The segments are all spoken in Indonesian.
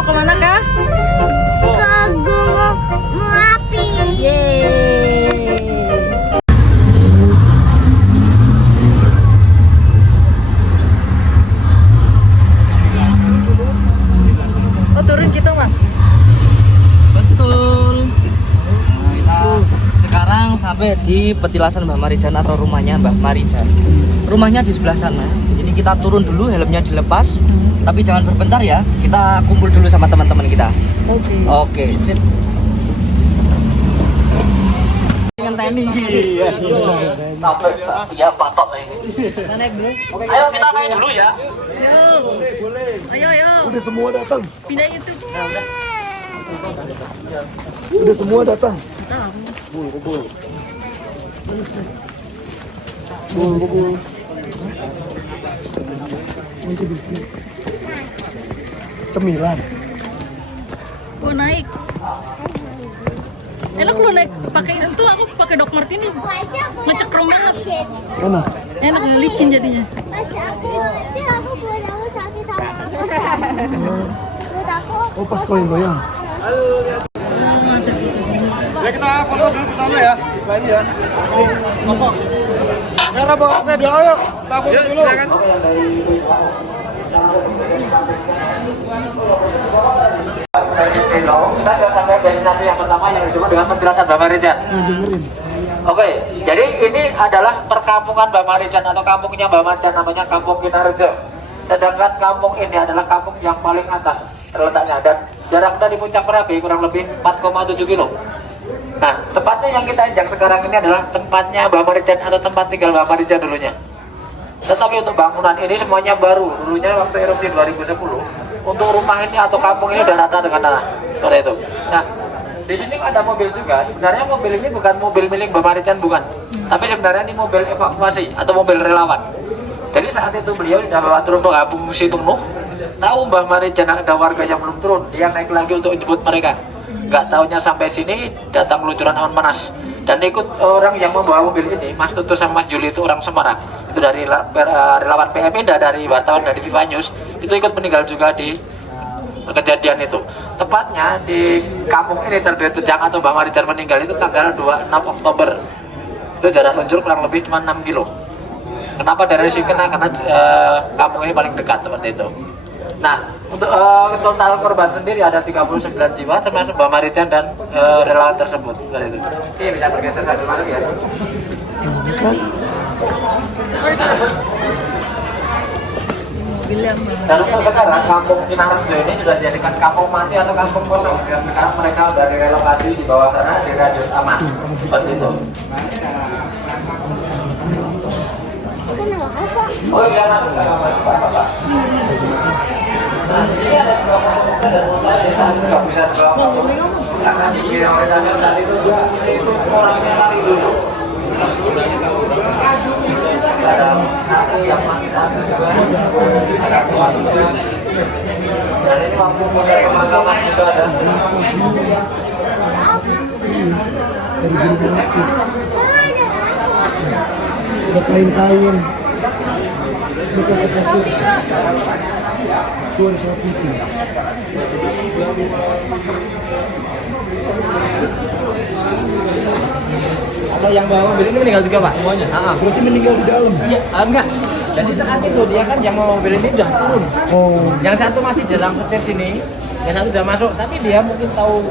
mau kemana kak? Ke Gunung Merapi. Yeay. Oh turun gitu mas? Betul. Kita sekarang sampai di petilasan Mbak Marijan atau rumahnya Mbak Marijan. Rumahnya di sebelah sana. Jadi kita turun dulu, helmnya dilepas. Tapi jangan berpencar ya. Kita kumpul dulu sama teman-teman kita. Oke. Oke, sip. Ngenteni. Sampai ya patok ini. Naik dulu. Ayo kita main dulu ya. Yo. Ayo ayo. Udah semua datang. Pindah YouTube. Udah semua datang. Tahu. Kumpul. Itu di sini. Cemilan. Gua naik. Enak lo naik pakai itu, aku pakai Doc Martini. Ngecekrem banget. Enak. Enak nggak licin jadinya. Pas aku buat aku sakit sama. Buat aku. Oh pas goyang-goyang. Ya kita foto dulu pertama ya. Ini ya. Kosong. Merah banget dulu. Ayo, kita foto dulu. Kita sudah sampai destinasi yang pertama yang disebut dengan petilasan Mbak Marijan. Dengerin. Oke, jadi ini adalah perkampungan Mbak Marijan atau kampungnya Mbak Marijan, namanya Kampung Kinarjo. Sedangkan kampung ini adalah kampung yang paling atas terletaknya dan jaraknya di puncak Merapi kurang lebih 4,7 kilo. Nah, tempatnya yang kita injak sekarang ini adalah tempatnya Mbak Marijan atau tempat tinggal Mbak Marijan dulunya. Tetapi untuk bangunan ini semuanya baru. Dulunya waktu erupsi 2010, untuk rumah ini atau kampung ini udah rata dengan tanah. Seperti itu. Nah, di sini ada mobil juga. Sebenarnya mobil ini bukan mobil milik Mbak Marijan, bukan. Tapi sebenarnya ini mobil evakuasi atau mobil relawan. Jadi saat itu beliau sudah bawa turun penggabung Situng Nuh. Tahu Mbak Marijan ada warga yang belum turun, dia naik lagi untuk jemput mereka. Nggak taunya sampai sini datang luncuran awan panas dan ikut orang yang membawa mobil ini, Mas Tutu sama Mas Juli, itu orang Semarang, itu dari relawan PMI dan dari wartawan dari Viva News, itu ikut meninggal juga di kejadian itu. Tepatnya di kampung ini terdetek atau Mbak Marijan meninggal itu tanggal 26 Oktober. Itu jarak luncur kurang lebih cuma 6 kilo. Kenapa dari sini kena? Karena kampung ini paling dekat seperti itu. Nah, untuk total korban sendiri ada 39 jiwa termasuk Mbak Marijan dan relawan tersebut. Seperti itu. Iya, bisa bergeser satu malam ya. Dan untuk sekarang kampung Kinarjo ini sudah dijadikan kampung mati atau kampung kosong. Dan sekarang mereka sudah direlokasi di bawah sana di radius aman. Seperti itu. Oh iya, masuk ke apa-apa. Nah, ini ada dua komponen dan motor desa nggak bisa dibawa kabur karena di prioritasnya tadi itu orangnya lari dulu. Ada napi yang masih ada juga, ada kuat juga. Dan ini mampu model pemakaman juga ada. Udah kain-kain. Ini kasih-kasih. Tuan sapi itu. Ada yang bawa mobil ini meninggal juga Pak? Semuanya? Berarti meninggal di dalam? Iya, enggak. Jadi saat itu dia kan yang mau mobil ini udah turun. Oh. Yang satu masih di dalam setir sini, yang satu udah masuk, tapi dia mungkin tahu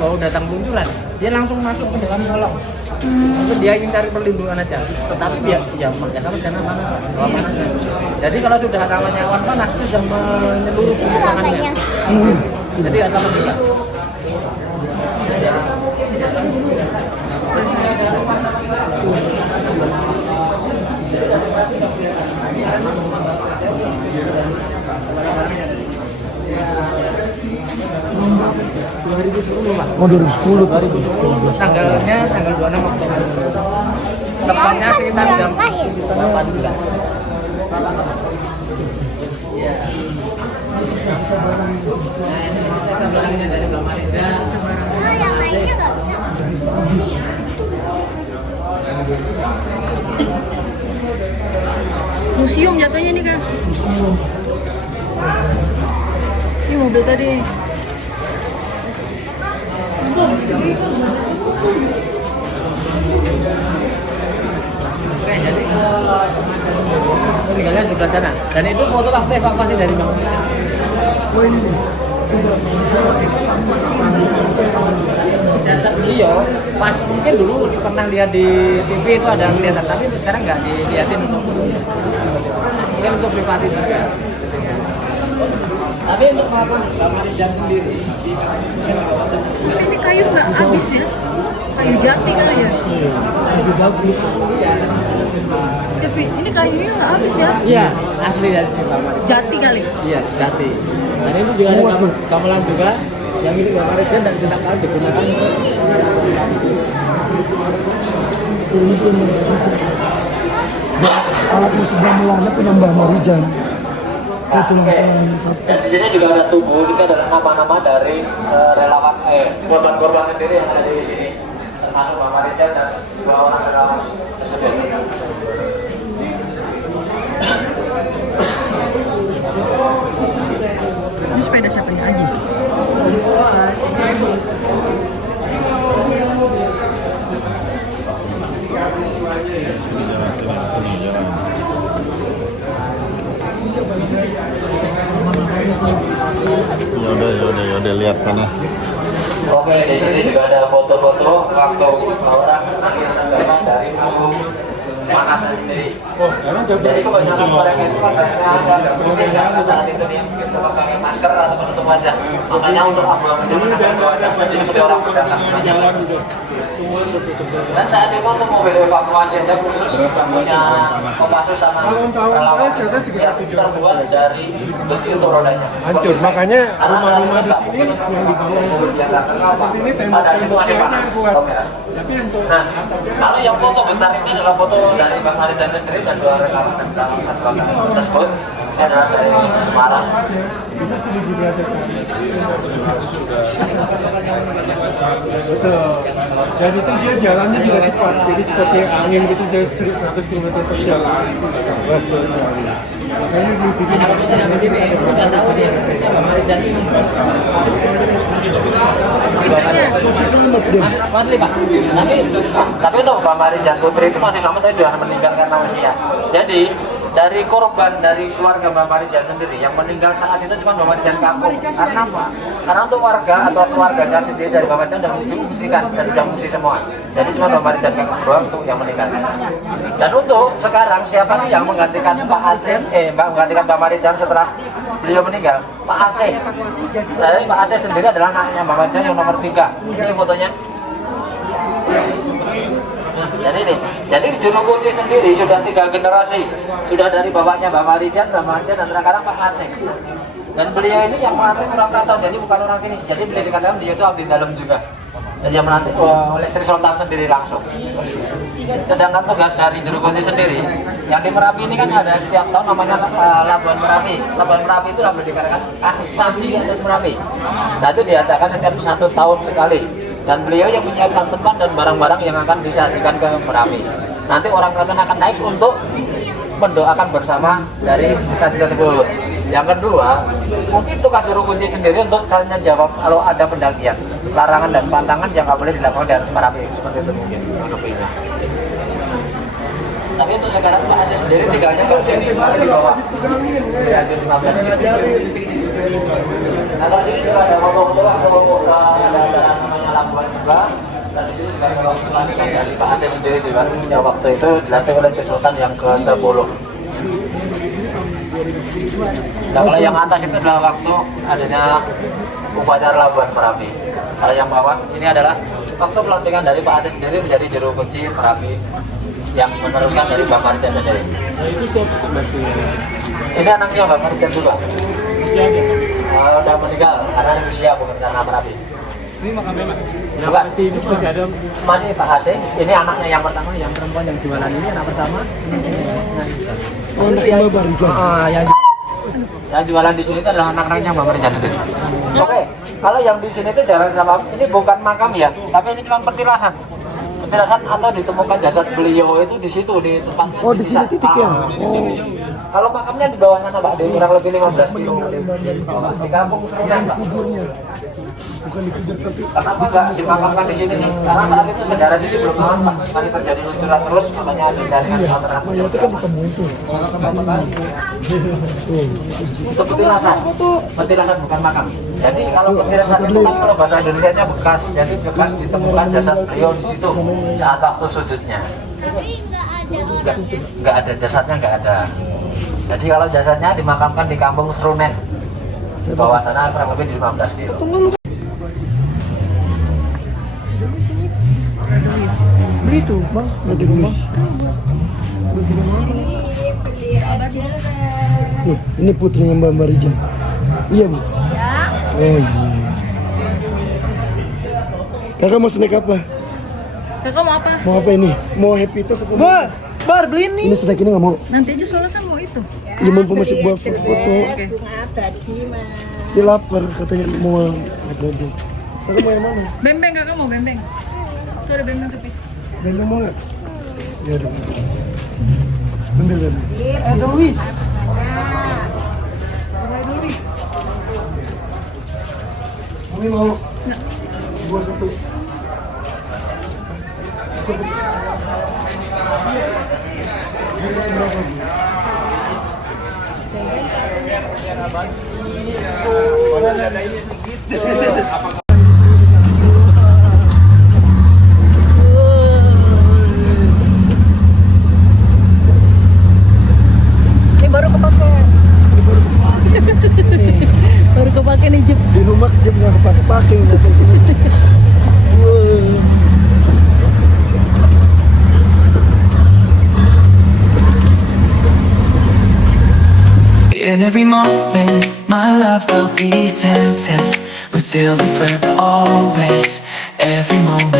bahwa datang peluncuran. Dia langsung masuk ke dalam kolong. Untuk dia ingin cari perlindungan aja. Tetapi dia ya sama karena panas, awan panas. Jadi kalau sudah namanya awan panas itu sudah menyeluruh ke tangannya. Jadi ada apa? Oh 2010. 2010 untuk tanggalnya tanggal 26 Oktober. Tepatnya sekitar jam 8 bulan. Iya. Nah ini sisa barangnya dari Mbak Marijan. Oh, yang lainnya nggak bisa. Museum jatuhnya nih kak. Ini mobil tadi. Oke, jadi meninggalnya di sebelah sana. Dan itu foto waktu evakuasi dari Bang Marijan. Oh ini. Jasad beliau pas mungkin dulu pernah lihat di TV itu ada kelihatan, tapi untuk sekarang nggak dilihatin untuk mungkin untuk privasi juga. Tapi untuk apa Bang Marijan sendiri Tapi ini kayu nggak habis ya? Kayu jati kali ya? Lebih bagus. Tapi ini kayunya nggak habis ya? Iya, asli dari Bang Marijan. Jati kali. Iya, jati. Dan itu juga ada gamelan juga yang milik Bang Marijan dan setiap kali digunakan untuk Alat musik gamelannya punya Mbak Marijan. Nah, Itu oke. satu. Dan di sini juga ada tubuh, ini adalah nama-nama dari relawan korban-korban sendiri yang ada di sini, termasuk Bang Marijan dan dua orang relawan tersebut. Ini sepeda siapa nih? Ajis. Ya udah lihat sana. Oke, di sini juga ada foto-foto waktu orang akhirnya dari kampung Manas sendiri. Jadi kebanyakan mereka itu kan mereka ada mungkin nggak saat itu nih kita pakai masker atau penutup wajah. Makanya untuk abang-abang menahan wajah jadi seperti orang berdatang banyak. Dan saat itu untuk mobil evakuasi aja khusus yang punya Kopassus sama relawan yang terbuat dari besi untuk rodanya. Hancur, makanya rumah-rumah di sini yang di bawah seperti ini tembok-temboknya yang kuat. Tapi untuk Nah, kalau yang foto besar ini adalah foto dari Bang Marijan sendiri dan dua rekaman tersebut. Ini adalah dari Semarang. itu 1000 derajat. Betul. Dan itu dia jalannya juga cepat, jadi seperti angin gitu, jadi 100 km per jam. Betul sekali. Makanya dibikin Kalau kita yang di sini, udah tahu dia Bang Marijan ini. Masih selamat dia. Masih Pak. Tapi untuk Bang Marijan Putri itu masih selamat, tapi sudah meninggal karena usia. Jadi dari korban dari keluarga Bang Marijan sendiri yang meninggal saat itu cuma Bang Marijan Kakung. Karena apa? Karena untuk warga atau keluarganya sendiri dari Bang Marijan sudah diungsikan dan sudah mengungsi semua. Jadi cuma Bang Marijan Kakung doang tuh yang meninggal. Dan untuk sekarang siapa sih yang menggantikan Pak Aceh? Menggantikan Bang Marijan setelah beliau meninggal? Pak Aceh. Jadi Pak Aceh sendiri adalah anaknya Bang Marijan yang nomor 3. Ini fotonya. Jadi juru kunci sendiri sudah 3 generasi, sudah dari bapaknya Mbak Marijan, dan sekarang Pak Aceh. Dan beliau ini yang Pak Aceh kurang tahu, jadi bukan orang sini. Jadi beliau dikatakan dia itu abdi dalam juga. Dan yang melantik oleh Sri Sultan sendiri langsung. Sedangkan tugas dari juru kunci sendiri, yang di Merapi ini kan ada setiap tahun namanya Labuan Merapi. Labuan Merapi itu lah dikatakan asistensi atas Merapi. Nah itu diadakan setiap 1 tahun sekali. Dan beliau yang menyiapkan tempat dan barang-barang yang akan disajikan ke Merapi. Nanti orang keraton akan naik untuk mendoakan bersama dari saji tersebut. Yang kedua, mungkin tugas juru kunci sendiri untuk tanya jawab kalau ada pendakian, larangan dan pantangan yang nggak boleh dilakukan di atas Merapi, seperti itu mungkin lebihnya. Tapi untuk sekarang Pak Aceh sendiri tinggalnya nggak di sini, di bawah. Ya, di 15 menit. Nah, kalau sini juga ada foto-foto ada namanya Labuan juga. Dan di sini juga ada pelatihan dari Pak Aceh sendiri juga. Yang waktu itu dilatih oleh Sri Sultan yang ke-10. Nah, kalau yang atas itu adalah waktu adanya upacara Labuan Merapi. Kalau yang bawah ini adalah waktu pelantikan dari Pak Aceh sendiri menjadi juru kunci Merapi yang meneruskan dari Bang Marijan sendiri. itu siapa pembantunya? Ini anaknya Bang Marijan juga. Masih ada. Udah meninggal karena di usia bukan karena Merapi. Ini makamnya Mas. Bukan. Masih hidup, masih ada. Masih Pak Aceh. Ini anaknya yang pertama, yang perempuan yang jualan ini anak pertama. Oh, untuk Mbak Marijan. Yang jualan di sini itu adalah anak-anaknya Mbak Marijan sendiri. Oke, kalau yang di sini itu jalan sama ini bukan makam ya, tapi ini cuma petilasan. Petilasan atau ditemukan jasad beliau itu di situ di tempat. Oh, di sini titik ya. Oh. Kalau makamnya di bawah sana Pak, di kurang lebih 15 kilo. Di kampung Serungan Pak. Bukan di kubur tapi Kenapa nggak dimakamkan di sini nih? Karena saat itu saudara di sini belum aman Pak. Masih terjadi luncuran terus, makanya dijaringan sama terang. mayatnya kan ditemuin tuh. Itu petilasan. Petilasan bukan makam. Jadi kalau petilasan itu kan kalau bahasa Indonesia bekas. Jadi bekas ditemukan jasad beliau di situ saat waktu sujudnya. Tapi nggak ada orang. Nggak ada jasadnya, nggak ada. Jadi kalau jasadnya dimakamkan di kampung Serunen. Di bawah sana kurang lebih 15 kilo. Beli tuh, Bang. Lagi nulis. Tuh, ini putrinya Mbak Marija. Iya, Bu. Oh iya. Kakak mau snack apa? Kakak mau apa? Mau apa ini? Mau happy toast apa? Bar, beli nih. Ini snack ini nggak mau. Nanti aja soalnya kan mau itu. Ya mumpung masih buat foto. Oke. Dia lapar katanya mau lagi. Kakak mau yang mana? Bembeng kakak mau bembeng. Tuh ada bembeng tapi. Bembeng mau nggak? Ya udah. Ambil bembeng. Ada Luis. Ini mau? Nggak. Buat satu. Ini baru kepake. Baru kepake nih Jep. Di rumah Jep nggak kepake-pake nggak kayak gini. In every moment, my love will be tempted. We'll still live forever, always. Every moment.